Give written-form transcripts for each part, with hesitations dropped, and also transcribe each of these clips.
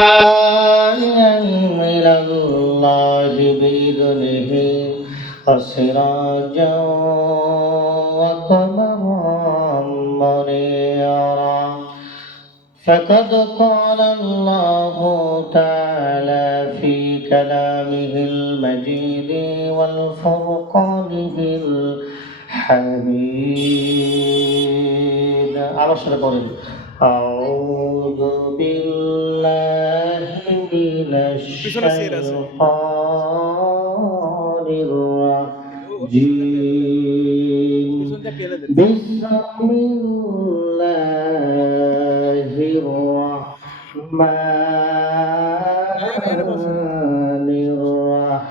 داعيا إلى الله بإذنه وسراجا وقمرا منيرا فقد قال الله تعالى في كلامه المجيد والفرقانه الحميد أعوذ بالله من الشيطان الرجيم بسم الله الرحمن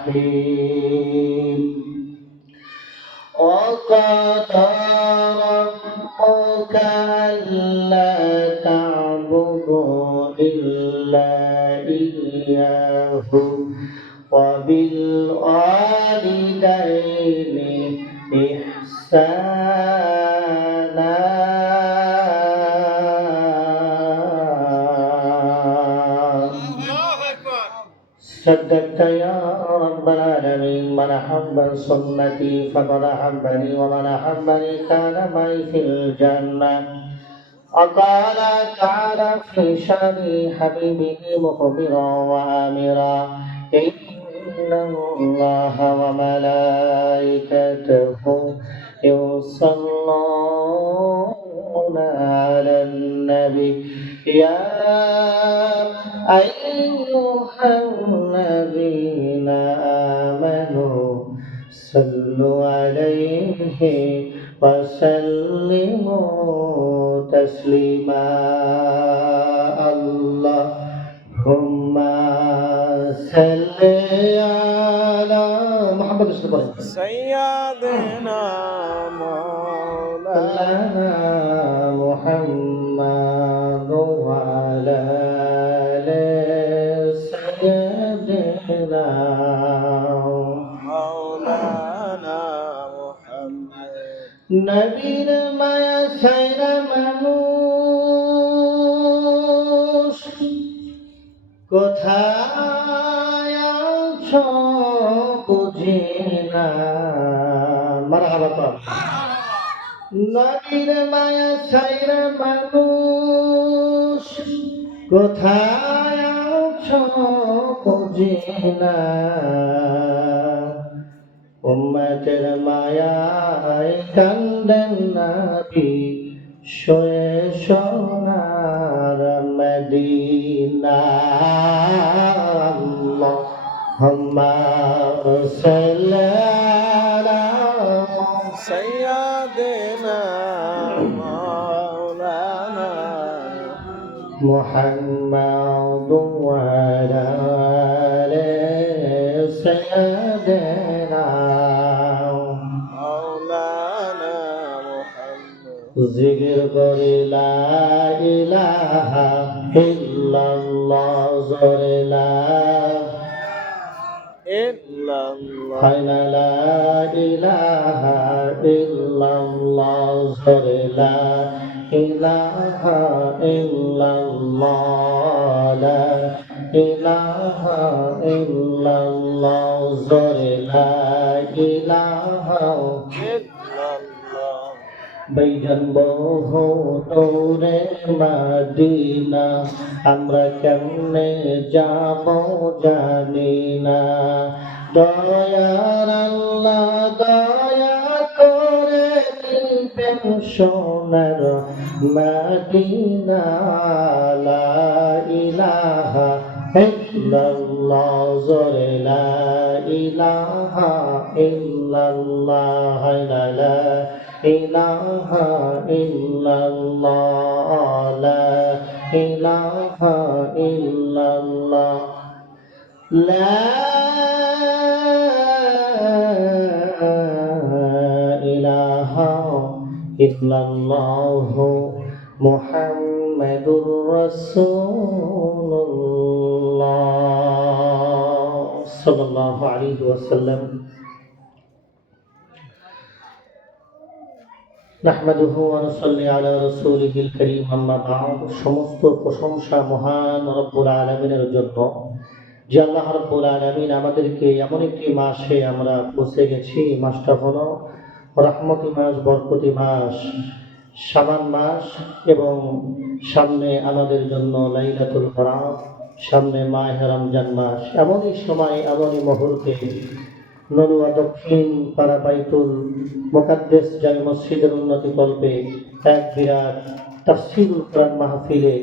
الرحيم وقضى ربك ألا تعبدوا إلا إياه وبالوالدين إحسانا صدقت يا رب العالمين من أحب سنتي فقد أحبني ومن أحبني كان معي في الجنة وقال تعالى في شأن حبيبه مخبرا وآمرا إن الله وملائكته يصلون على النبي يا أيها الذين آمنوا صلوا عليه وسلموا تسليما اللهم صل على محمد سيدنا مولانا مولانا محمد وعلى آل سيدنا مولانا محمد নবীর মায়া ছাইরা মানুষ কোথায় আছো বুঝি না মারহাবা নবীর মায়া ছাইরা মানুষ কোথায় আছো বুঝি না উম্মতের মায়ায় কান্দেন নবী শোয়ে সোনার মদিনা আল্লাহুম্মা সাল্লি আলা سيدنا مولانا محمد وعلى آل سيدنا مولانا محمد জিকির করি লা ইলাহা ইল্লাল্লাহ জোরে লা إلا الله হায়না লা ইলাহা ইল্লাল্লাহ জোরে লা ইলাহা ইল্লাল্লাহ লা ইলাহা ইল্লাল্লাহ জোরে লা ইলাহা إلا الله বৈজন বহু দৌড়ে মদিনা আমরা কেমনে যাব জানি না দয়ার আল্লাহ দয়া করে দিবেন সোনার মদিনা লা ইলাহা ইল্লাল্লাহ জোরে লা ইলাহা ইল্লাল্লাহ লা ইলাহা ইল্লাল্লাহ লা ইলাহা ইল্লাল্লাহ লা ইলাহা ইল্লাল্লাহ মুহাম্মাদুর রাসূলুল্লাহ সাল্লাল্লাহু আলাইহি ওয়াসাল্লাম নাহমাদুহু ওয়া নুসাল্লি আলা রাসূলিহিল কারীম আম্মা বা'দ। সমস্ত প্রশংসা মহান রব্বুল আলামিনের জন্য, যে আল্লাহ রব্বুল আলামিন আমাদেরকে এমন একটি মাসে আমরা পৌঁছে গেছি। এই মাসটা হলো রহমতি মাস, বরকতি মাস, শাবান মাস, এবং সামনে আমাদের জন্য লাইলাতুল বরাত, সামনে মাহে রমজান মাস। এমনই সময়, এমনই মুহূর্তে নলুয়া দক্ষিণ পাড়া বাইতুল মুকাদ্দেস জামে মসজিদের উন্নতি কল্পে এক বিরাট তাফসীরুল কোরআন মাহফিলে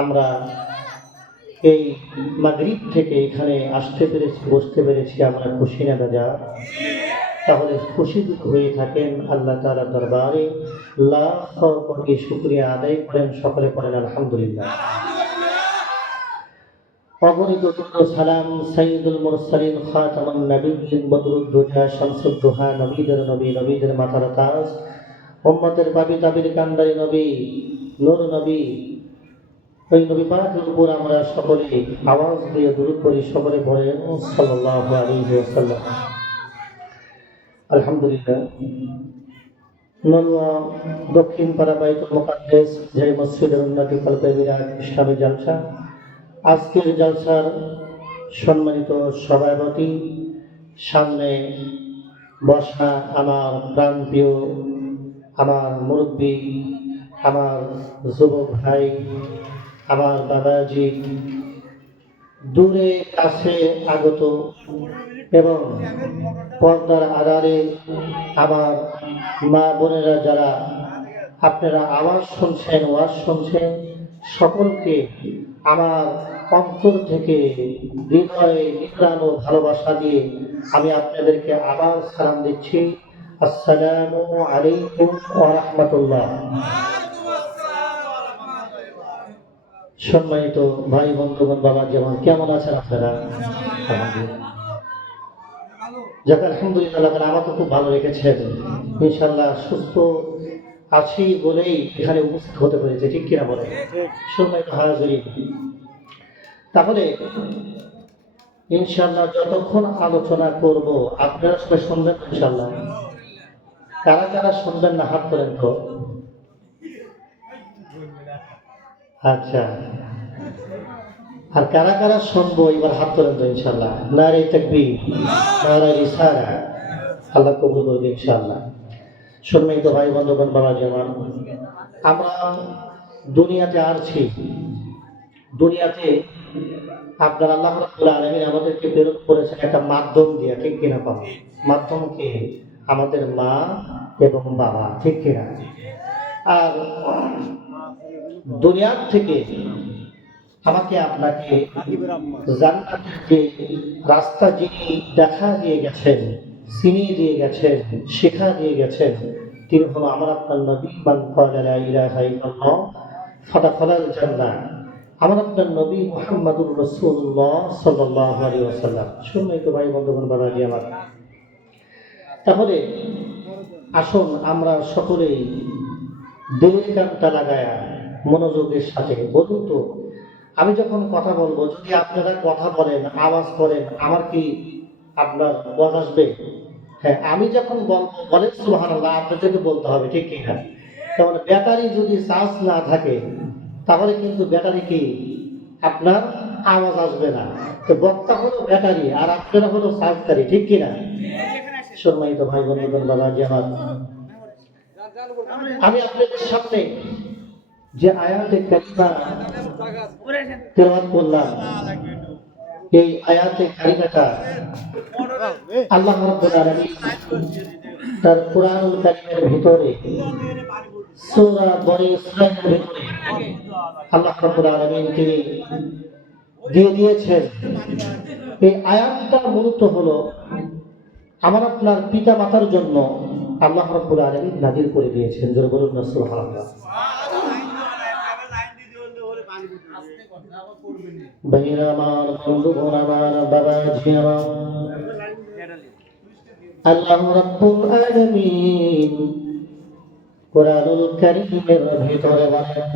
আমরা এই মাগরিব থেকে এখানে আসতে পেরেছি, বসতে পেরেছি। আমরা খুশি না বাজার? তাহলে খুশি হয়ে থাকেন আল্লাহ তাআলার দরবারে লাখ কোটি শুকরিয়া আদায় করেন। সকলে পড়েন আলহামদুলিল্লাহ। অগণিত সালাম সাইয়্যিদুল মুরসালিন খাতামুন নবিয়্যিন বদরুদ্দোজা শামসুদ্দোহা, নবীদের নবী, নবীদের মাথার তাজ, উম্মতের পাপী তাবির কান্ডারি নবী, নূর নবী, ওই নবী পাকের উপর আমরা সকলে আওয়াজ দিয়ে দুরূদ পড়ি। সকলে পড়েন সাল্লাল্লাহু আলাইহি ওয়াসাল্লাম। আলহামদুলিল্লাহ। নলুয়া দক্ষিণ পাড়া বাইতুল মুকাদ্দেস জামে মসজিদের উন্নতি কল্পে বিরাট ইসলামী জালসা। আজকের জালসার সম্মানিত সভাপতি, সামনে বসা আমার প্রাণপ্রিয়, আমার মুরব্বী, আমার যুবক ভাই, আমার দাদাজি, দূরে কাছে আগত এবং পর্দার আড়ালে আমার মা বোনেরা, যারা আপনারা আওয়াজ শুনছেন, ওয়াজ শুনছেন, সকলকে আমার অন্তর থেকে হৃদয়ে নিংড়ানো ভালোবাসা দিয়ে আমি আপনাদেরকে আবার সালাম দিচ্ছি। আসসালামু আলাইকুম ওয়া রাহমাতুল্লাহ। সম্মানিত ভাই বন্ধুগণ, বাবা যেমন কেমন আছেন আপনারা? যাক আলহামদুলিল্লাহ, আমাকে খুব ভালো রেখেছেন। ইনশাআল্লাহ সুস্থ আছি বলেই এখানে উপস্থিত হতে পেরেছে, ঠিক কিনা বলে? সম্মানিত হাজিরিন, তাহলে ইনশাআল্লাহ যতক্ষণ আলোচনা করব আপনারা সবাই শুনবেন ইনশাআল্লাহ। কারা কারা শুনবেন না হাত তোলেন তো। আচ্ছা, আর কারা কারা শুনবো এবার হাত তোলেন তো ইনশাআল্লাহ। নারে তাকবীর, নারে রিসালাত। আল্লাহ কবুল করবে ইনশাআল্লাহ। সম্মানিত ভাই বন্ধুগণ, বাবা জামান, আমরা দুনিয়াতে আসছি। দুনিয়াতে আপনার আল্লাহ রাব্বুল আলামিন আমাদেরকে প্রেরণ করেছেন একটা মাধ্যম দিয়ে, ঠিক কিনা বাবা? মাধ্যমকে আমাদের মা এবং বাবা, ঠিক কিনা? আর দুনিয়ার থেকে আমাকে আপনাকে জান্নাতের যে রাস্তা যিনি দেখা দিয়ে গেছেন, চিনিয়ে দিয়ে গেছেন, শেখা দিয়ে গেছেন, তিনি হলো আমার আপনার নবী। মান ক্বালা লা ইলাহা ইল্লাল্লাহ ফাদাখালাল জান্নাহ। আমার আপনার নবী মুহাম্মাদুর রাসূলুল্লাহ সাল্লাল্লাহু আলাইহি ওয়াসাল্লাম। সম্মানিত ভাই বন্ধুগণ, বাবাজি আমার, তাহলে আসুন আমরা সকলেই দিলের কানটা লাগায়া মনোযোগের সাথে বলুন তো, আমি যখন কথা বলবো, যদি আপনারা কথা বলেন, আওয়াজ করেন, আমার কি আপনার ওয়াজ আসবে? হ্যাঁ, আমি যখন বলবো বলেন সুবহানাল্লাহ, আপনাদেরকে বলতে হবে, ঠিক কিনা? যেমন ব্যাটারি যদি চার্জ না থাকে তাহলে কিন্তু ব্যাটারি কি আপনার আওয়াজ আসবে না। তো বক্তা হলো ব্যাটারি আর আপনারা হলো চার্জকারী, ঠিক কিনা? সম্মানিত ভাই বন্ধুগণ, বাবাজি আমার, আমি আপনাদের সামনে যে আয়াতে কারিমা তেলাওয়াত করলাম, এই আয়াতে কারিমাটা আল্লাহ রাব্বুল আলামিন তার কোরআনুল কারীমের ভিতরে সূরা বনী ইসরাঈলের ভিতরে আল্লাহ রাব্বুল আলামিন তিনি দিয়ে দিয়েছেন। এই আয়াতটা মূলত হলো আমার আপনার পিতা মাতার জন্য আল্লাহ রাব্বুল আলামিন নাযিল করে দিয়েছেন। জোরে বলুন না সুবহানাল্লাহ। ভাইরা আমার, বন্ধুগণ আমার, বাবাজি আমার, আল্লাহ রাব্বুল আলামিন কোরআনুল কারীমের ভিতরে বলেন,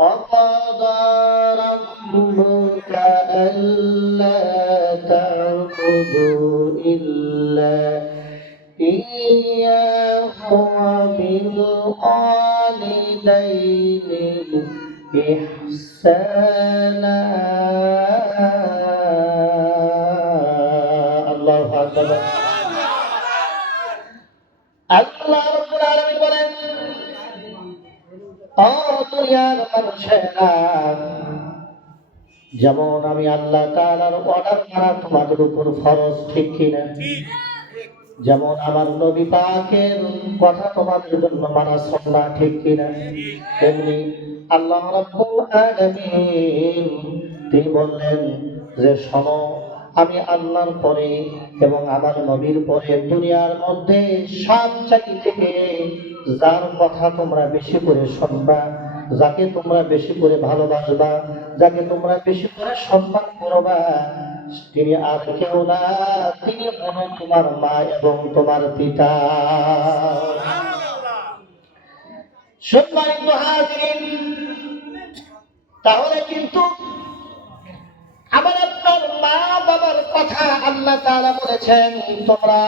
وَقَضَى رَبُّكَ أَلَّا تَعْبُدُوا إِلَّا إِيَّاهُ وَبِالْوَالِدَيْنِ إحسانا الله أكبر আল্লাহ রাব্বুল আলামিন বলেন ও দুনিয়ার মানুষেরা যেমন আমি আল্লাহ তাআলার অর্ডার মানা তোমাদের উপর ফরজ ঠিক কিনা যেমন আমার নবী পাকের কথা তোমাদের জন্য মানা সুন্নাহ ঠিক কিনা তেমনি আল্লাহ রাব্বুল আলামিন তিনি বললেন যে শোনো আমি আল্লাহর পরে এবং আমার নবীর পরে দুনিয়ার মধ্যে সব জাতি থেকে যার কথা তোমরা বেশি করে শুনবা যাকে তোমরা বেশি করে ভালোবাসবা যাকে তোমরা বেশি করে সম্মান করবা তিনি আর কেউ না তিনি হলো তোমার মা এবং তোমার পিতা সম্মানিত হাজিরিন তাহলে কিন্তু আমার আপনার মা বাবার কথা আল্লাহ তাআলা বলেছেন তোমরা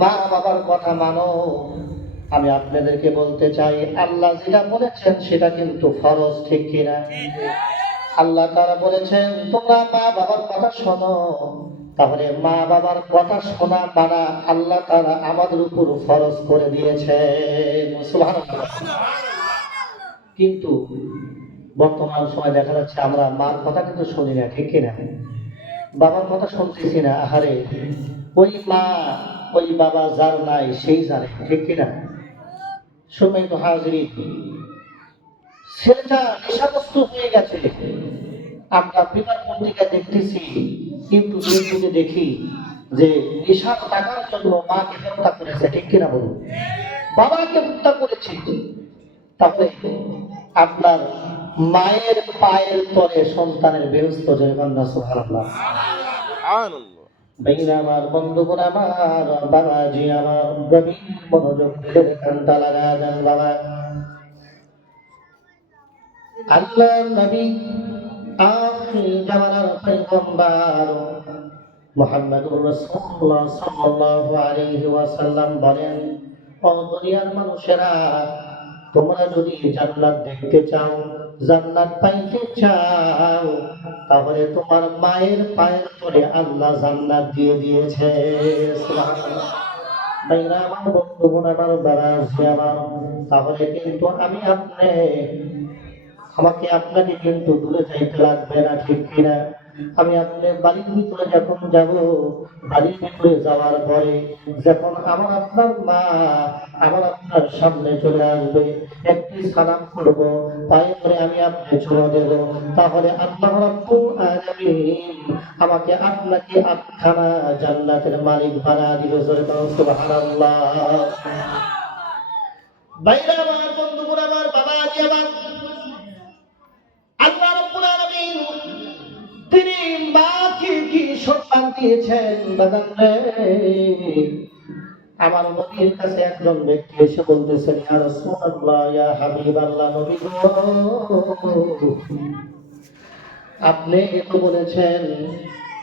মা বাবার কথা মানো আমি আপনাদেরকে বলতে চাই আল্লাহ যেটা বলেছেন সেটা কিন্তু ফরজ ঠিক কিনা আল্লাহ তাআলা বলেছেন তোমরা মা বাবার কথা শোনো তাহলে মা বাবার কথা শোনা মানা আল্লাহ তাআলা আমাদের উপর ফরজ করে দিয়েছেন সুবহানাল্লাহ কিন্তু বর্তমান সময় দেখা যাচ্ছে আমরা মার কথা কিন্তু শুনি না ঠিক কিনা বাবার কথা শুনতেছি না আহারে ওই মা ওই বাবা যার নাই সেই জানে ঠিক কিনা সম্মানিত হাজিরিন ছেলেটা নেশাগ্রস্ত হয়ে গেছে আমরা বিমান পত্রিকা দেখতেছি কিন্তু ফেসবুকে দেখি যে নেশার টাকার জন্য মাকে হত্যা করেছে ঠিক কিনা বলুন বাবাকে হত্যা করেছে তাহলে আপনার মায়ের পায়ের তলে সন্তানের বেহুস্ত জয়বান্না সুবহানাল্লাহ ভাইরা আমার বন্ধুগণ আমার বাবাজি আমার গভীর মনোযোগ দিয়ে কানটা লাগা দেন বাবা আল্লাহ নবী আখির জামানার পয়গম্বর মুহাম্মদুর রাসূলুল্লাহ সাল্লাল্লাহু আলাইহি ওয়াসাল্লাম বলেন ও দুনিয়ার মানুষেরা তোমরা যদি জান্নাত দেখতে চাও জান্নাত পাইতে চাও তাহলে তোমার মায়ের পায়ের তলে আল্লাহ জান্নাত দিয়ে দিয়েছে সুবহানাল্লাহ ভাইরা আমার বন্ধুগণ আমার বাবাজি আমার তাহলে কিন্তু আমি আমাকে আপনাকে কিন্তু দূরে যাইতে লাগবে না ঠিক কিনা আমি আপনার বাড়ির ভিতরে যখন যাব বাড়ির ভিতরে যাওয়ার পরে যখন আমার আপনার মা আমার আপনার সামনে চলে আসবে একটি সালাম করব পায়ে ধরে আমি আপনাকে ছোঁয়া দেব তাহলে আল্লাহ রাব্বুল আলামিন আমাকে আপনাকে আটখানা জান্নাতের মালিক বানায় দিবে সুবহানাল্লাহ বাইরে আমার বন্ধুগণ আমার বাবাজি আমার আল্লাহ রাব্বুল আলামিন তিনি মাকে কি সম্মান দিয়েছেন বাজান রে আমার নবীর কাছে একজন ব্যক্তি এসে বলতেছেন ইয়া রাসূলুল্লাহ ইয়া হাবিবাল্লাহ নবী গো আপনি তো বলেছেন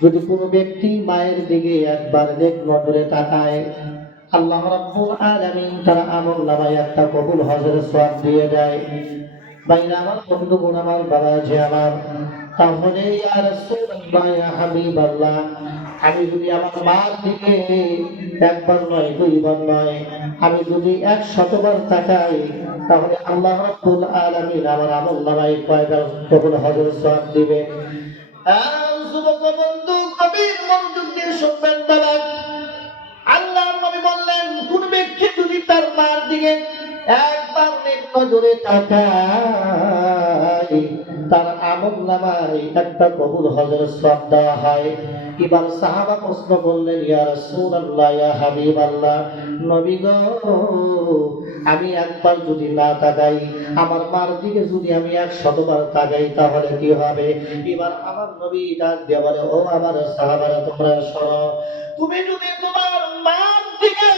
যদি কোনো ব্যক্তি মায়ের দিকে একবার নেক নজরে তাকায় আল্লাহ রাব্বুল আলামিন তার আমলনামায় একটা কবুল হজের সওয়াব দিয়ে দেয় বাইরে আমার বন্ধুগণ আমার বাবাজি আমার তাহলে ইয়া রাসূলুল্লাহ ইয়া হাবিবাল্লাহ আমি যদি আমার মার দিকে একবার নয় দুইবার নয় আমি যদি 100 বার তাকাই তাহলে আল্লাহ রাব্বুল আলামিন আমার আমলনামায় কয়বার কবুল হজের সওয়াব দিবে যুবক বন্ধু কবির মনোযোগ দিয়ে শুনবেন বাবা আল্লাহর নবী বললেন কোন ব্যক্তি যদি তার মার দিকে একবার নেক নজরে তাকায় তার আমলনামায় একটা কবুল হজের সওয়াব দেওয়া হয় এবার সাহাবা প্রশ্ন করলেন ইয়া রাসূলুল্লাহ ইয়া হাবিবাল্লাহ নবী গো আমি একবার যদি না তাকাই আমার মার দিকে যদি আমি 100 বার তাকাই তাহলে কি হবে এবার আমার নবী ডাক দিয়ে বলে ও আমার সাহাবারা তোমরা শোনো তুমি যদি তোমার মার দিকে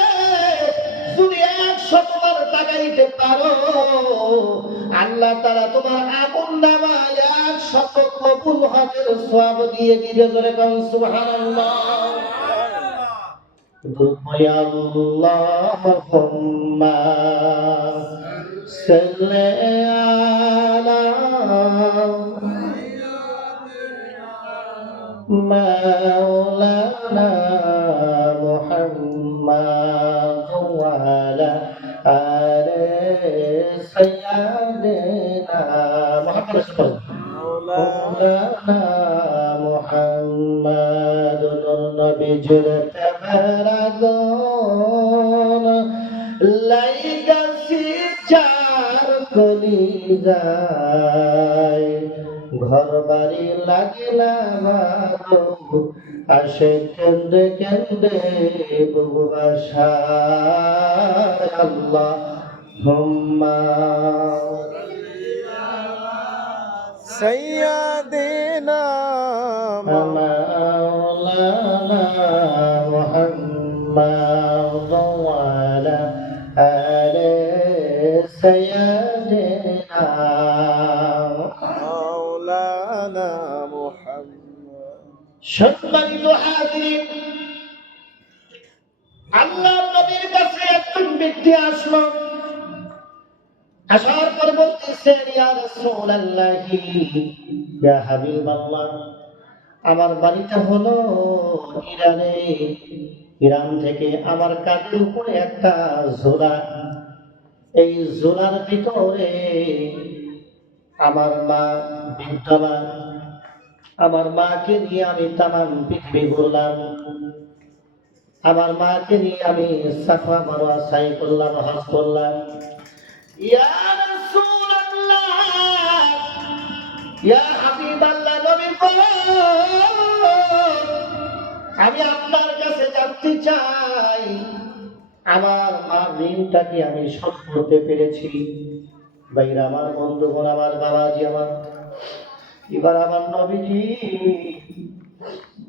যদি 100 বার তাকাইতে পারো আল্লাহ তাআলা তোমার আমলনামায় 100 কবুল হজের সওয়াব দিয়ে দিবে জোরে কোন সুবহানাল্লাহ আল্লাহুম্মা সাল্লি আলা مولانا محمد وعلى آل سيدنا محمد مولانا محمد النبي جرت مردون লাইগাছি চার কলি যায় ঘর বাড়ি লাগে না মারো আসে কেন্দ্রে কেন্দ্রে বুবু বাসায় আল্লাহ হুম্মা سيدنا مولانا محمد وعلى آل سيدنا مولانا محمد সম্মানিত হাজিরিন, আল্লাহর নবীর কাছে একজন ব্যক্তি আসলো। আসার পর বলতেছেন, ইয়া রাসূলুল্লাহি, ইয়া হাবিবাল্লাহ, আমার বাড়িটা হলো ইরানে। ইরান থেকে আমার কাঁধের উপরে একটা ঝোলা, এই ঝোলার ভিতরে আমার মা বিদ্যমান। আমার মাকে নিয়ে আমি তামাম পৃথিবী ঘুরলাম। আমার মাকে নিয়ে আমি সাফা মারওয়া সাই করলাম, হজ করলাম। ইয়া রাসূলুল্লাহ, ইয়া হাবিবাল্লাহ, নবী গো, আমি আপনার কাছে জানতে চাই আমার মার ঋণটা কি আমি শোধ করতে পেরেছি? ভাইরা আমার, বন্ধুগণ আমার, বাবাজি আমার, এবার আমার নবীজি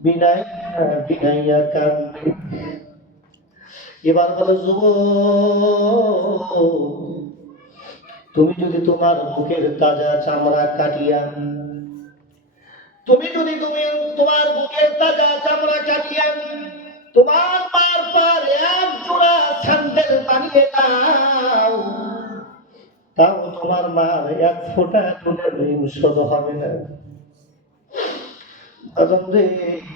বিনাইয়া কান্দে। এবার বলে, যুবক, তুমি যদি তোমার বুকের তাজা চামড়া কাটিয়া, তোমার বুকের তাজা চামড়া কাটিয়া তোমার মার পার এক জোড়া স্যান্ডেল বানিয়ে দাও, তাও তোমার মার এক ফোঁটা দুধের ঋণ শোধ হবে না।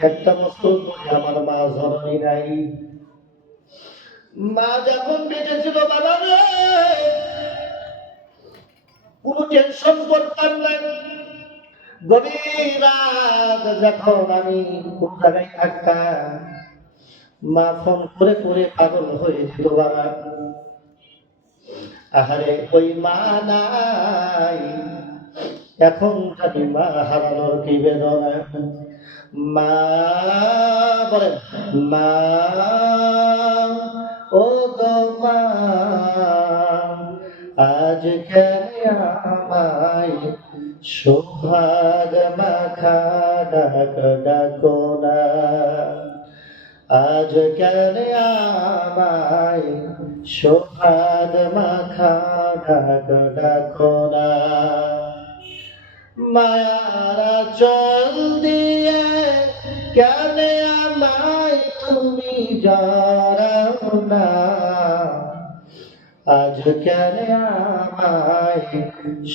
একটা বছর ধরে আমার মা জননী নাই। মা যখন বেঁচে ছিল, বাবা রে, কোনো টেনশন করতাম না। গভীর রাত যখন আমি কোন জায়গায় থাকতাম, মা ফোন করে করে পাগল হয়ে যেত। বাবা, আহারে, ওই মা নাই, এখন জানি মা হারানোর কি বেদনা। মা বলেন, মা ও গো মা, আজ কেন আমায় সোহাগ মাখা ডাক ডাকো না, আজ কেন আমায় সোহাগ মাখা ডাক ডাকো না। মায়ারা চল দিয়ে কেন আমায় তুমি জড়াও না, আজ কেন আমায়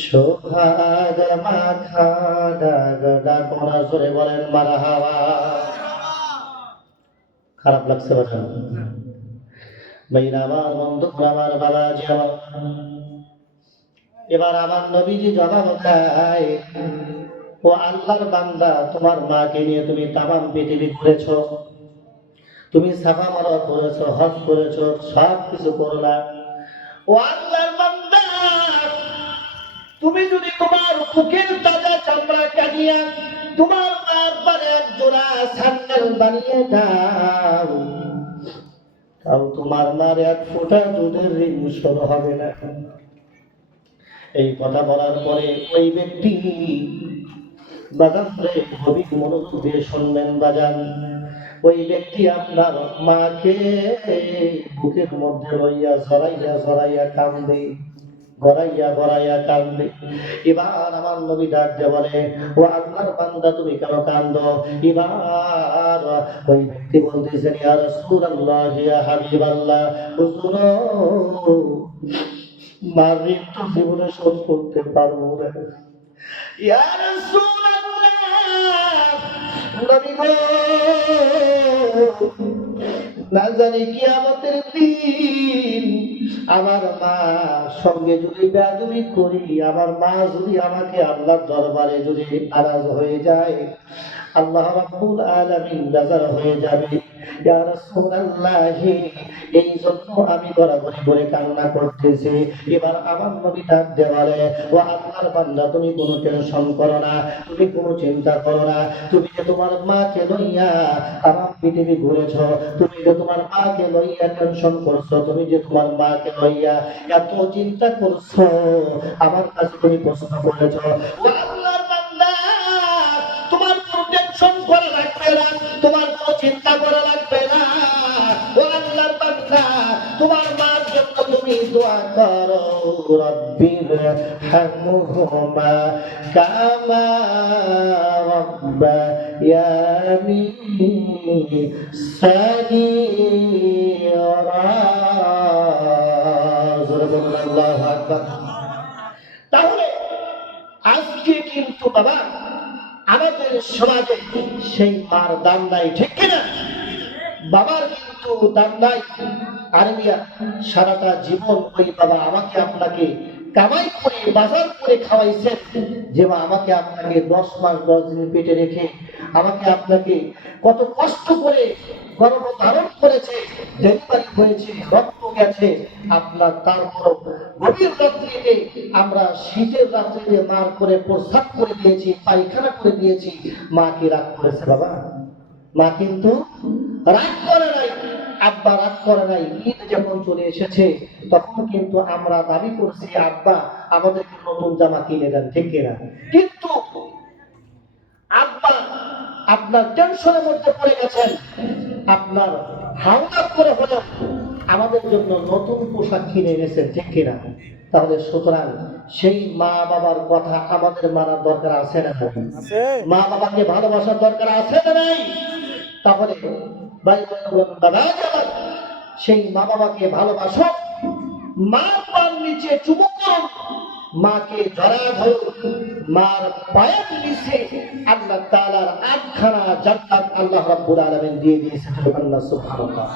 সোহাগ মাখা ডাক ডাকো না। জোরে বলেন মারহাবা। খারাপ লাগছে বাজান? ভাইরা আমার, বন্ধুরা আমার, বাবাজি আমার, এবার আমার নবীজি জবাব দেয়, ও আল্লাহর বান্দা, তোমার মাকে নিয়ে তুমি তামাম পৃথিবী ঘুরেছ, তুমি সাফা মারওয়া করেছ, হজ করেছ, সব কিছু করলা। ও আল্লাহর বান্দা, তুমি যদি তোমার বুকের তাজা চামড়া কাটিয়া তোমার মার পারে এক জোড়া স্যান্ডেল বানিয়ে দাও, তাও তোমার মার এক ফোঁটা দুধের ঋণ শোধ হবে না। এই কথা বলার পরে ওই ব্যক্তি, বাজান রে, গভীর মনোযোগ দিয়ে শুনবেন বাজান, ওই ব্যক্তি আপনার মাকে বুকের মধ্যে লইয়া জড়াইয়া জড়াইয়া কান্দে, গড়াইয়া গড়াইয়া কান্দে। এবার আমার নবী ডাক দিয়ে বলে, ও আল্লাহর বান্দা, তুমি কেন কান্দো? এবার ওই ব্যক্তি বলতেছেন, ইয়া রাসূলুল্লাহ, ইয়া হাবিবাল্লাহ, হুজুর, মার ঋণ তো জীবনে শোধ করতে পারবো না, ইয়া রাসূলুল্লাহ, নবী গো, না জানি কিয়ামতের দিন আমার মা সঙ্গে যদি বেয়াদবি করি, আমার মা যদি আমাকে আল্লাহর দরবারে যদি নারাজ হয়ে যায়, আল্লাহ রাব্বুল আলামিন বেজার হয়ে যাবে। ইয়া রাসূলুল্লাহ, এই জন্য আমি গড়াগড়ি করে কান্না করতেছি। এবার আমার নবী ডাক দেওয়ালে, ও আল্লাহর বান্দা, তুমি কোনো টেনশন করো না, তুমি কোনো চিন্তা করো না। তুমি যে তোমার মাকে লইয়া আমার পৃথিবী ঘুরেছ, তুমি যে তোমার মাকে লইয়া টেনশন করছো, তুমি যে তোমার মাকে লইয়া এত চিন্তা করছো, আমার কাছে তুমি প্রশ্ন করেছ। ও আল্লাহর বান্দা, তোমার কোনো টেনশন করা লাগবে না, তোমার কোনো চিন্তা করা লাগবে না। ও আল্লাহর বান্দা, তোমার মার জন্য তুমি দোয়া করো, রব্বির হামহুমা কামা রাব্বায়ানি সাগীরা। আল্লাহু আকবার। তাহলে আজকে কিন্তু বাবা আমাদের সমাজে সেই মার দাম নাই, ঠিক কিনা? বাবার কিন্তু দাম নাই। আর মিয়া, সারাটা জীবন ওই বাবা আমাকে আপনাকে কামাই করে বাজার করে খাওয়াইছেন, যে মা আমাকে আপনাকে 10 মাস 10 দিন পেটে রেখে আমাকে আপনাকে কত কষ্ট করে গর্ভ ধারণ করেছে, ডেলিভারি হয়েছে, রক্ত গেছে আপনার, তারপর গভীর রাত্রিতে আমরা শীতের রাত্রিতে মার করে প্রস্রাব করে দিয়েছি, পায়খানা করে দিয়েছি। মা কি রাগ করেছে বাবা? মা কিন্তু রাগ করে নাই, আব্বা রাগ করে নাই। ঈদ যখন চলে এসেছে তখন কিন্তু আমরা দাবি করছি, আব্বা আমাদেরকে নতুন জামা কিনে দেন, ঠিক কিনা? কিন্তু আব্বা আপনার টেনশনের মধ্যে পড়ে গেছেন, আপনার হাওলা করে হলেও আমাদের জন্য নতুন পোশাক কিনে এনেছেন, ঠিক কিনা? তাহলে সুতরাং সেই মা বাবার কথা আমাদের মানার দরকার আছে না নাই? আছে। মা বাবাকে ভালোবাসার দরকার আছে না নাই? তাহলে ভাই বন্ধুগণ, দাদা আমার, সেই মা বাবাকে ভালোবাসো, মার পার নিচে চুমু করুন, মাকে জড়ায় ধরুন, মার পায়ের নিচে আল্লাহ তাআলার 8খানা জান্নাত আল্লাহ রাব্বুল আলামিন দিয়ে দিয়েছেন। সুবহানাল্লাহ।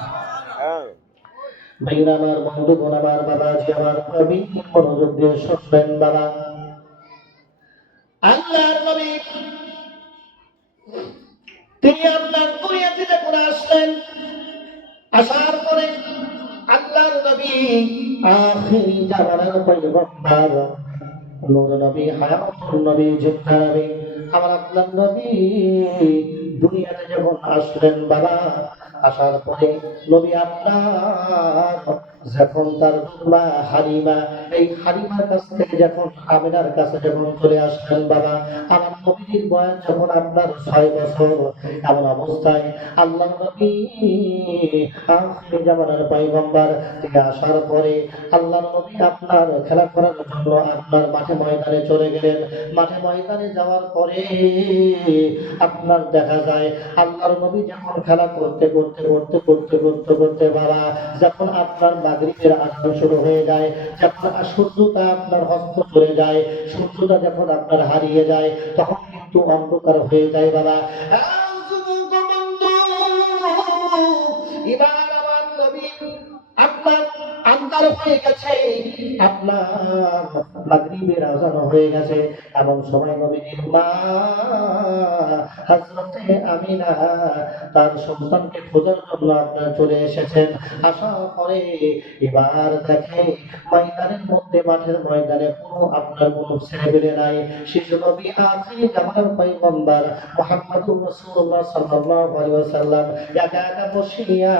হ্যাঁ। ভাইরা আমার, বন্ধুগণ আমার, বাবাজি আমার, কবি মনোযোগ দিয়ে শুনবেন বাবা। আল্লাহর নবী তিনি আপনার দুনিয়াতে যখন আসলেন, আসার পরে আল্লাহর নবী আখিরি জামানার পয়গম্বর, নূর নবী, হায়াতুন নবী, জিন্দা নবী, আমার আপনার নবী দুনিয়াতে যখন আসলেন বাবা, আসার পরে নবী আপনার যখন তার মা হালিমা, এই হালিমার কাছ থেকে যখন আমিনার কাছে যখন চলে আসলেন বাবা, আমার নবীর বয়স যখন আপনার 6 বছর, এমন অবস্থায় আল্লাহ নবী আখিরি জামানার পয়গম্বর থেকে আসার পরে আল্লাহ নবী আপনার খেলা করার জন্য আপনার মাঠে ময়দানে চলে গেলেন। মাঠে ময়দানে যাওয়ার পরে আপনার দেখা যায় আল্লাহর নবী যখন খেলা করতে করতে করতে করতে করতে করতে বাবা, যখন আপনার মাগরিবের আযান শুরু হয়ে যায়, যখন সূর্যটা আপনার হস্ত চলে যায়, সূর্যটা যখন আপনার হারিয়ে যায়, তখন কিন্তু অন্ধকার হয়ে যায় বাবা। এবার আমার নবী আপনার আন্দার হয়ে গেছে, আপনার মাগরিবের আযান হয়ে গেছে, এমন সময় নবীর মা হযরতে আমিনা তার সন্তানকে খোঁজার জন্য আপনার চলে এসেছেন। আসার পরে এবার দেখে ময়দানের মধ্যে, মাঠের ময়দানে কোনো ছেলেপেলে নাই। শিশু নবী আখিরি জামানার পয়গম্বর মুহাম্মদুর রাসূলুল্লাহ সাল্লাল্লাহু আলাইহি ওয়াসাল্লাম একা একা বসিয়া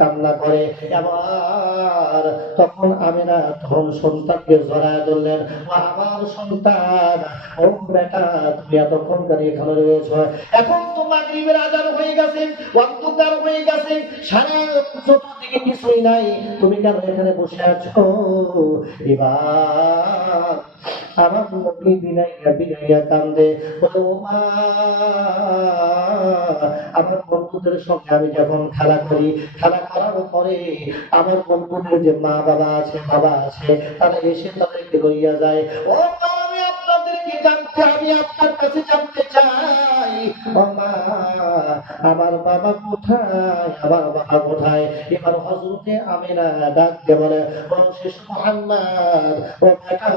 কান্না করে। এবার তখন আমিনা তখন সন্তানকে জড়ায় ধরলেন, ও আমার সন্তান, ও বেটা, তুমি এতক্ষণ ধরে এখানে রয়েছ, এখন তো মাগরিবের আযান হয়ে গেছে, অন্ধকার হয়ে গেছে, সারা চতুর্দিকে কিছুই নাই, তুমি কেন এখানে বসে আছো? এবার আমার নবী বিনাইয়া বিনাইয়া কান্দে, বলে, ও মা, আমার বন্ধুদের সঙ্গে আমি যখন খেলা করি, খেলা করার পরে আমার বন্ধুদের যে মা বাবা আছে, বাবা আছে, তারা এসে তাদেরকে লইয়া যায়। ও মা, আমি আপনাদেরকে আজকে আমি আপনার কাছে জানতে চাই, ও মা, আমার বাবা কোথায়, আমার বাবা কোথায়? এবার হযরতে আমিনা ডাক দিয়ে বলে, ও শিশু মুহাম্মদ, ও বেটা,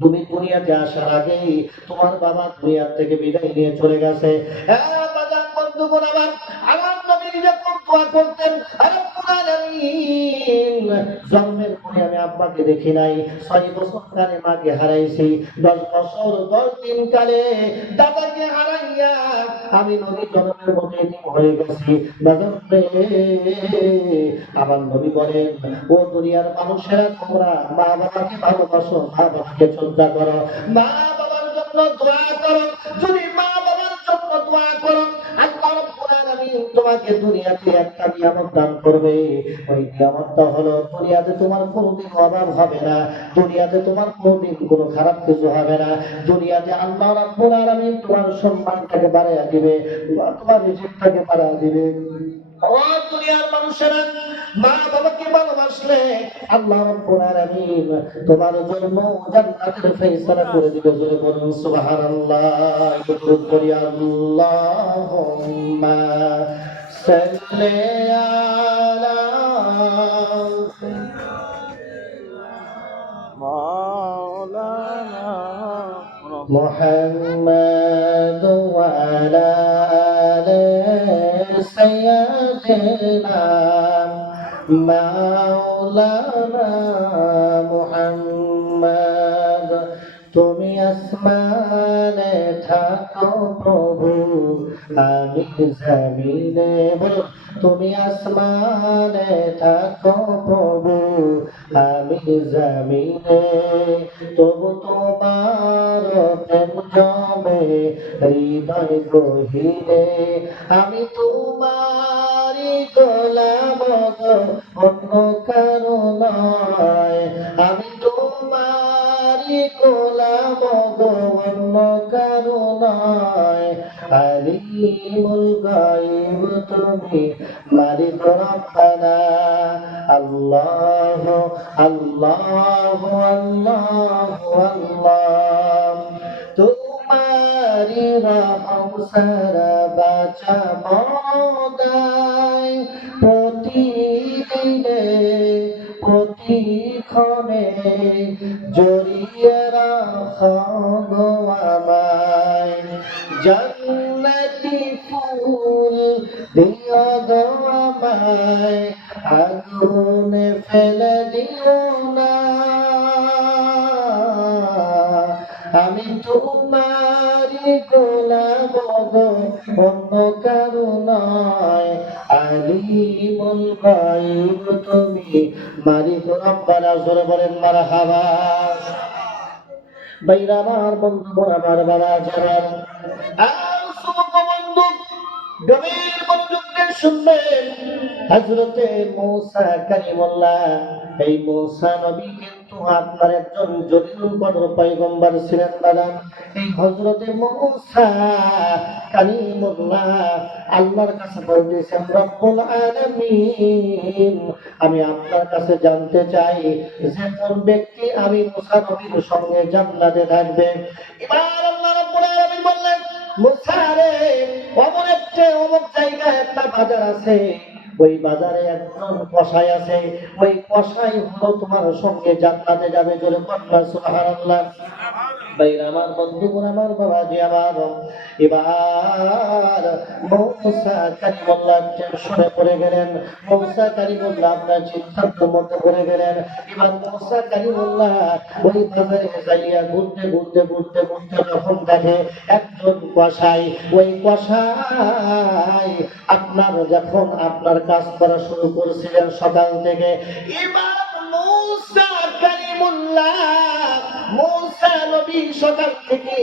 তুমি দুনিয়াতে আসার আগেই তোমার বাবা দুনিয়া থেকে বিদায় নিয়ে চলে গেছে। বাজার বন্ধুগণ, আমার নবী যখন দোয়া করতেন, রব্বুল আলামিন, জন্মের পরে আমি আব্বাকে দেখি নাই, 6 বছর কালে মাকে হারাইছি, 10 বছর 10 দিন কালে দাদাকে হারাইয়া আমি নবী জন্মের মধ্যে এতিম হয়ে গেছি। বাজার রে, আমার নবী বলেন, ও দুনিয়ার মানুষেরা, তোমরা মা বাবাকে ভালোবাসো, মা বাবাকে শ্রদ্ধা করো, মা বাবার জন্য দোয়া করো। যদি মা বাবার জন্য দোয়া করো, আল্লাহ রাব্বুল আলামিন তোমাকে দুনিয়াতে একটা নিয়ামত দান করবে। ওই নিয়ামতটা হলো, দুনিয়াতে তোমার কোনোদিন অভাব হবে না, দুনিয়াতে তোমার কোনোদিন কোনো খারাপ কিছু হবে না, দুনিয়াতে আল্লাহ রাব্বুল আলামিন তোমার সম্মানটাকে বাড়াইয়া দিবে, তোমার রিজিকটাকে বাড়াইয়া দিবে। ও দুনিয়ার মানুষেরা, মা বাবাকে ভালোবাসলে আল্লাহ রাব্বুল আলামিন তোমার জন্য জান্নাতের ফয়সালা করে দিবে। জোরে বলুন সুবহানাল্লাহ। একটু করি আল্লাহুম্মা সাল্লি আলা মাওলানা মুহাম্মাদ ওয়া আলা আলি সাইয়্যিদিনা মাওলানা মুহাম্মদ। তুমি আসমানে থাকো প্রভু, আমি জমিনে। বলো, তুমি আসমানে থাকো প্রভু, আমি জমিনে। তবু তোমার প্রেম জমে হৃদয় গহীনে। আমি তোমারই গোলাম গো, অন্য কারো নয়। আমি তোমারই গোলাম গো, অন্য কারো নয়। আলিমুল গায়ব তুমি, মালিক রব্বানা। আল্লাহ আল্লাহ আল্লাহ আল্লাহ। তোমারি রহম সারা বাঁচা মদায়, প্রতিদিনে প্রতিক্ষণে জড়িয়ে রাখো গো আমায়। জান্নাতি ফুল দিও গো আমায়, আগুনে ফেলে দিও না। আমি তোমারই গোলাম গো, অন্য কারো নয়। আলিমুল গায়ব তুমি, মালিক রব্বানা। জোরে বলেন মারহাবা। ভাইরা আমার, বন্ধুগণ আমার, বাবা যারা, আর যুবক বন্ধু, গভীর মনোযোগে শুনবেন। হযরতে মূসা কালিমুল্লাহ, এই মূসা নবী কিন্তু আপনার একজন জলিলুল কদর পয়গম্বর ছিলেন। দাদা, এই হযরতে মূসা কালিমুল্লাহ আল্লাহর কাছে বলতেছেন, রব্বুল আলামিন, আমি আপনার কাছে জানতে চাই যে কোন ব্যক্তি আমি মূসা নবীর সঙ্গে জান্নাতে থাকবে। এবার আল্লাহ রাব্বুল আলামিন বললেন, মূসা রে, অমুক জায়গায় একটা বাজার আছে, ওই বাজারে একজন কসাই আছে, ওই কসাই হলো তোমার সঙ্গে জান্নাতে যাবে। জোরে বলুন সুবহানাল্লাহ। ভাইরা আমার, বন্ধুগণ আমার, বাবাজি আমার, এবার মূসা কালিমুল্লাহ টেনশনে পড়ে গেলেন। মূসা কালিমুল্লাহ আপনার চিন্তার মধ্যে পড়ে গেলেন। এবার মূসা কালিমুল্লাহ ওই বাজারে যাইয়া ঘুরতে ঘুরতে ঘুরতে ঘুরতে যখন দেখে একজন কসাই, ওই কসাই আপনার যখন আপনার কাজ করা শুরু করেছিলেন সকাল থেকে, এবার মূসা কালিমুল্লাহ, মূসা নবী সকাল থেকে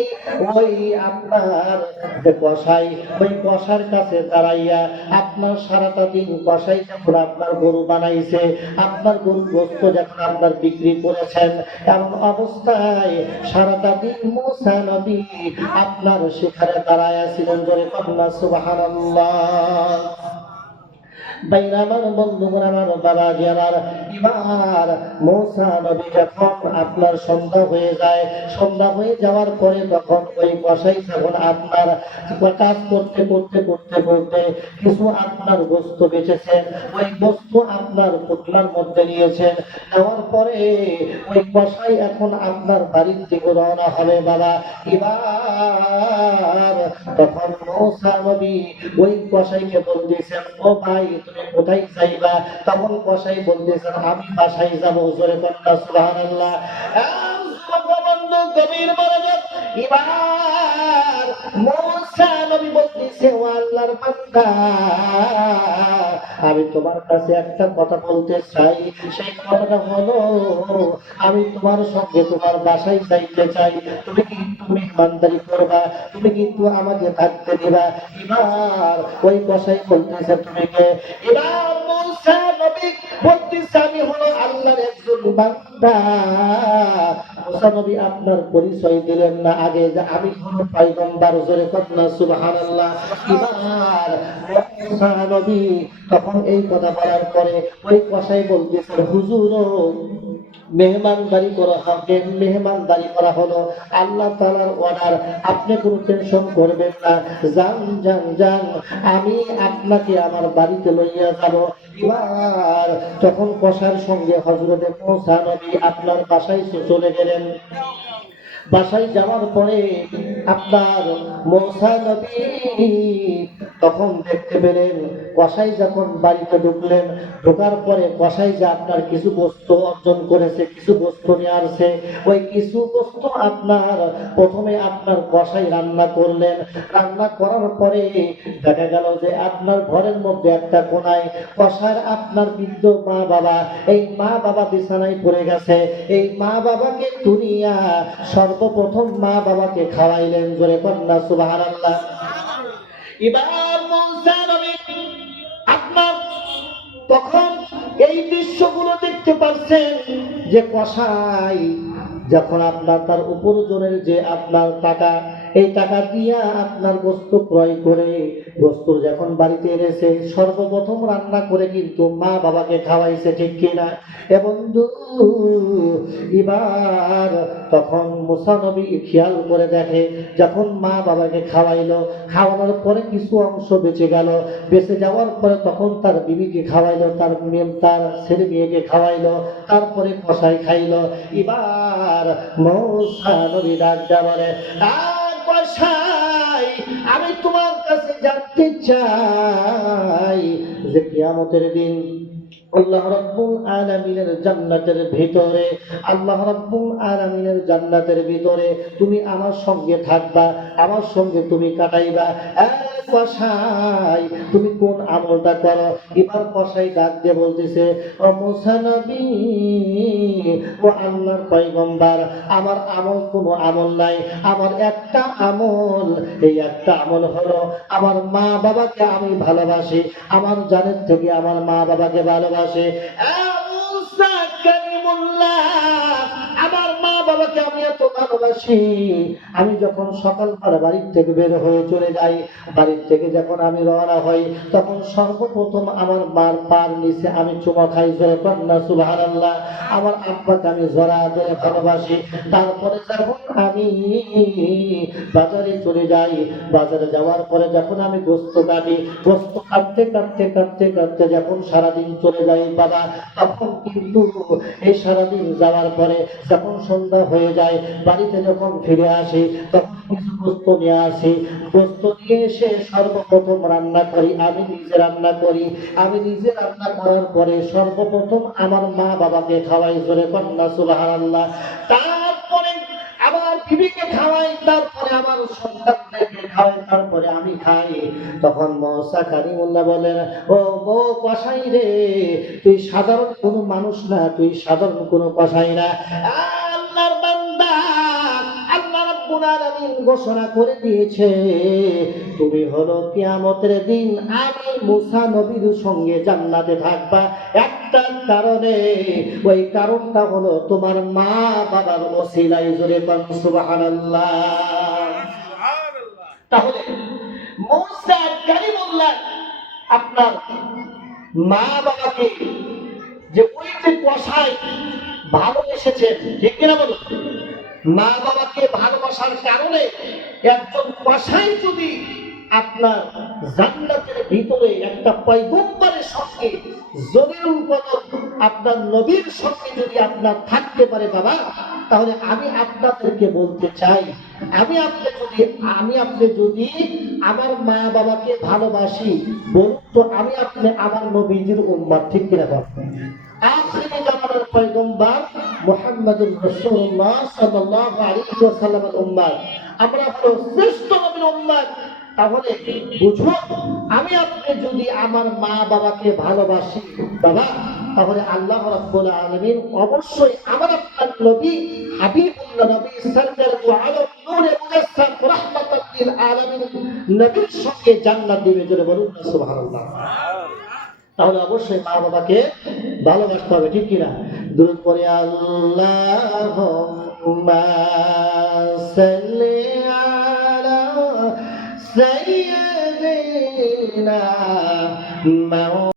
ওই আপনার যে কসাই, ওই কসার কাছে দাঁড়াইয়া আপনার সারাটা দিন কসাই যখন আপনার গরু বানাইছে, আপনার গরুর গোশত যখন আপনার বিক্রি করেছেন, এমন অবস্থায় সারাটা দিন মূসা নবী আপনার সেখানে দাঁড়াইয়া ছিলেন। জোরে কন্যা সুবহানাল্লাহ। বাইরে আমার বন্ধুগণ, আমার বাবাজি আমার, এবার মূসা নবী যখন আপনার সন্ধ্যা হয়ে যায়, সন্ধ্যা হয়ে যাওয়ার পরে তখন ওই কসাই যখন আপনার কাজ করতে করতে করতে করতে কিছু আপনার বস্তু বেঁচেছেন, ওই বস্তু আপনার পুতলার মধ্যে নিয়েছেন, নেওয়ার পরে ওই কসাই এখন আপনার বাড়ির দিকে রওনা হবে বাবা। এবার তখন মূসা নবী ওই কসাইকে বলতেছেন, ও ভাই তুমি কোথায় যাইবা? তখন কসাই বলতেছেন, আমি বাসায় যাবো। জোরে কন্যা সুবহানাল্লাহ। বন্ধু গভীর মনোযোগ। এবার মূসা নবী বলতেছে, ও আল্লাহর বান্দা, আমি তোমার কাছে একটা কথা বলতে চাই। সেই কথাটা হলো, আমি তোমার সঙ্গে তোমার বাসায় যাইতে চাই। তুমি কিন্তু মেহমানদারি করবা, তুমি কিন্তু আমাকে থাকতে দিবা। এবার ওই কসাই বলতেছে, তুমি কে? এবার মূসা নবী বলতেছে, আমি হলো আল্লাহর একজন বান্দা। মূসা নবী আপনার পরিচয় দিলেন না আগে, যে আমি হলো পয়গম্বর। জোরে কন্যা সুবহানাল্লাহ। এবার মূসা নবী তখন এই কথা বলার পরে ওই কসাই বলতেছে, হুজুর মেহমানদারি করা হবে, মেহমানদারি করা হলো আল্লাহ তাআলার অর্ডার, আপনি কোনো টেনশন করবেন না, যান যান যান, আমি আপনাকে আমার বাড়িতে লইয়া যাব। এবার তখন কসার সঙ্গে হযরতে মূসা নবী আপনার বাসায় চলে গেলেন। বাসায় যাওয়ার পরে আপনার মূসা নবী তখন দেখতে পেলেন, কসাই যখন বাড়িতে ঢুকলেন, ঢোকার পরে কসাই যে আপনার কিছু বস্তু অর্জন করেছে, কিছু বস্তু নিয়ে আসছে, ওই কিছু বস্তু আপনার প্রথমে আপনার কসাই রান্না করলেন। রান্না করার পরে দেখা গেল যে আপনার ঘরের মধ্যে একটা কোনায় কসার আপনার বৃদ্ধ মা বাবা, এই মা বাবা বিছানায় পড়ে গেছে। এই মা বাবাকে দুনিয়া সর্বপ্রথম মা বাবাকে খাওয়াইলেন। জোরে কন্যা সুবহানাল্লাহ। এবার মূসা নবী আপনার তখন এই দৃশ্যগুলো দেখতে পাচ্ছেন, যে কসাই যখন আপনার তার উপার্জনের যে আপনার টাকা, এই টাকা দিয়া আপনার বস্তু ক্রয় করে বস্তু যখন বাড়িতে এনেছে, সর্বপ্রথম রান্না করে কিন্তু মা বাবাকে খাওয়াইছে, ঠিক কিনা? এ বন্ধু, এবার তখন মূসা নবী খেয়াল করে দেখে, যখন মা বাবাকে খাওয়াইলো, খাওয়ানোর পরে কিছু অংশ বেঁচে গেল, বেঁচে যাওয়ার পরে তখন তার বিবিকে খাওয়াইলো, তার তার ছেলে মেয়েকে খাওয়াইলো, তারপরে কসাই খাইলো। এবার মূসা নবী ডাক দেয়া বলে, কসাই, আমি তোমার কাছে জানতে চাই যে কিয়ামতের দিন আল্লাহ রাব্বুল আলামিনের জান্নাতের ভিতরে, আল্লাহ রাব্বুল আলামিনের জান্নাতের ভিতরে তুমি আমার সঙ্গে থাকবা, আমার সঙ্গে তুমি কাটাইবা। কসাই, তুমি কোন আমলটা করো? এবার কসাই ডাক দিয়ে বলতেছে, ও মূসা নবী, ও আল্লাহর পয়গম্বর, আমার আমল কোনো আমল নাই, আমার একটা আমল, এই একটা আমল হলো আমার মা বাবাকে আমি ভালোবাসি, আমার জানের থেকে আমার মা বাবাকে ভালোবাসে। মূসা কালিমুল্লাহ, আমার মা বাবাকে আমি এত ভালোবাসি, আমি যখন সকালবেলা বাড়ির থেকে বের হয়ে চলে যাই, বাড়ির থেকে যখন আমি রওনা হই, তখন সর্বপ্রথম আমার মার পার নিচে আমি চুমা খাই। জোরে কন্যা সুবহানাল্লাহ। আমার আব্বাকে আমি জড়া ধরে ভালোবাসি। তারপরে যখন আমি বাজারে চলে যাই, বাজারে যাওয়ার পরে যখন আমি গোস্ত কাটি, গোস্ত কাটতে কাটতে কাটতে কাটতে যখন সারাদিন চলে যাই বাবা, তখন কিন্তু এই সারাদিন যাওয়ার পরে যখন সন্ধ্যা হয়ে যায়, বাড়িতে যখন ফিরে আসি, তখন কিছু গোস্ত নিয়ে আসি। গোস্ত নিয়ে এসে সর্বপ্রথম রান্না করি, আমি নিজে রান্না করি। আমি নিজে রান্না করার পরে সর্বপ্রথম আমার মা বাবাকে খাওয়াই। জোরে কন্যা সুবহানাল্লাহ। তারপরে আমার বিবিকে খাওয়াই, তারপরে আমার সন্তানদেরকে খাওয়াই, তারপরে আমি খাই। তখন মূসা কালিমুল্লাহ বলেন, ও কসাই রে, তুই সাধারণ কোনো মানুষ না, তুই সাধারণ কোনো কসাই না, আল্লাহর বান্দা। আল্লাহ রাব্বুল আলামিন ঘোষণা করে দিয়েছে, তুমি হলো কিয়ামতের দিন আমি মূসা নবীর সঙ্গে জান্নাতে থাকবা একটা কারণে, ওই কারণটা হলো তোমার মা বাবার ওসিলায়। জোরে বলুন সুবহানাল্লাহ। তাহলে মূসা কালিমুল্লাহ আপনার মা বাবাকে যে ওই যে কষায় ভালোবেসেছেন, ঠিক কিনা বলুন? মা বাবাকে ভালোবাসার কারণে একজন কষাই যদি আপনার জান্নাতের ভিতরে একটা পয়গম্বরের সঙ্গে জমিরুল কদর আপনার নবীর সঙ্গে যদি আপনার থাকতে পারে বাবা, তাহলে আমি আপনাদেরকে বলতে চাই, আমি আপনি যদি আমার মা বাবাকে ভালোবাসি, বলুন তো আমি আপনি আমার নবীজির উম্মত, ঠিক কিনা বলেন? আখিরি জামানার পয়গম্বর মুহাম্মদুর রাসূলুল্লাহ সাল্লাল্লাহু আলাইহি ওয়াসাল্লামের উম্মত, আমরা হলো শ্রেষ্ঠ নবীর উম্মত। তাহলে বুঝুন, আমি আপনি যদি আমার মা বাবাকে ভালোবাসি বাবা, তাহলে আল্লাহ রাব্বুল আলামিন অবশ্যই আমার আপনার নবী হাবিবুল্লাহ নবী সাল্লাল্লাহু আলাইহি নূরে মুজাসসাম রাহমাতাল লিল আলামিন নবীর সঙ্গে জান্নাত দিবে, জোরে বলুন সুবহানাল্লাহ। তাহলে অবশ্যই মা বাবাকে ভালোবাসতে হবে, ঠিক কিনা? দুরূদ পড়ে আল্লাহুম্মা সাল্লি আলা সাইয়্যিদিনা